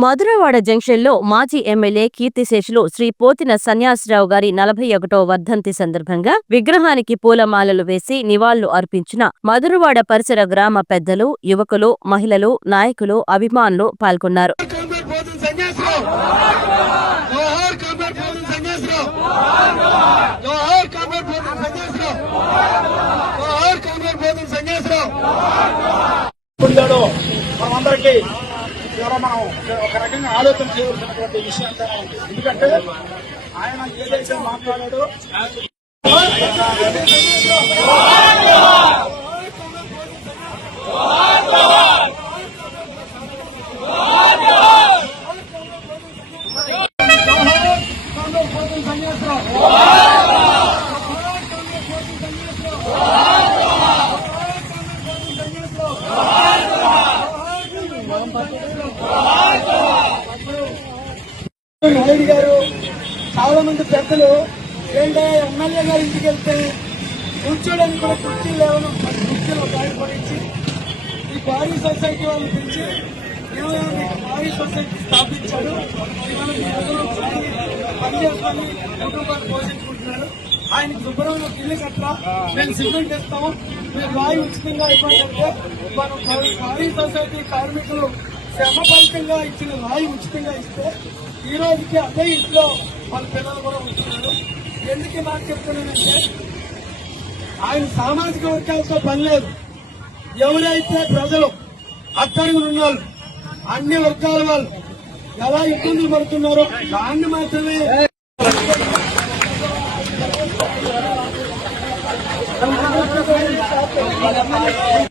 మధురవాడ జంక్షన్లో మాజీ ఎమ్మెల్యే కీర్తిశేషులు శ్రీ పోతిన సన్యాసరావు గారి నలభై ఒకటో వర్ధంతి సందర్భంగా విగ్రహానికి పూలమాలలు వేసి నివాళులు అర్పించిన మధురవాడ పరిసర గ్రామ పెద్దలు యువకులు మహిళలు నాయకులు అభిమానులు పాల్గొన్నారు. మనమందరికీ ద్వారా మనం ఒక రకంగా ఆలోచన చేయవలసినటువంటి విషయం ఉంది. ఎందుకంటే ఆయన ఏదైతే మాట్లాడాడో కామ్రేడ్ నాయుడు గారు చాలా మంది పెద్దలు ఏంటంటే ఎమ్మెల్యే గారి ఇంటికి వెళ్తే కూర్చోడానికి కూడా కుర్చీలు లేవను కుర్చీలు బయటపడించి ఈ భారీ సొసైటీ వాళ్ళు పిలిచి భారీ సొసైటీ స్థాపించాడు ఇవాళ మీ కుటుంబాన్ని పోషించుకుంటున్నారు. ఆయన శుభ్రంగా ఇల్లు కట్ట. మేము సిమెంట్ ఇస్తాము మీరు రాయి ఉచితంగా ఇవ్వాలంటే మనం భారీ సొసైటీ కార్మికులు శ్రమ ఫలితంగా ఇచ్చిన రాయి ఉచితంగా ఇస్తే ఈ రోజుకి అదే ఇంట్లో వాళ్ళ పిల్లలు కూడా ఉంటున్నారు. ఎందుకు నాకు మాట చెప్తున్నానంటే ఆయన సామాజిక వర్గాలతో పని లేదు. ఎవరైతే ప్రజలు అక్కడికి ఉన్న వాళ్ళు అన్ని వర్గాల వాళ్ళు ఎలా ఇబ్బందులు పడుతున్నారో దాన్ని మాత్రమే No, no, no.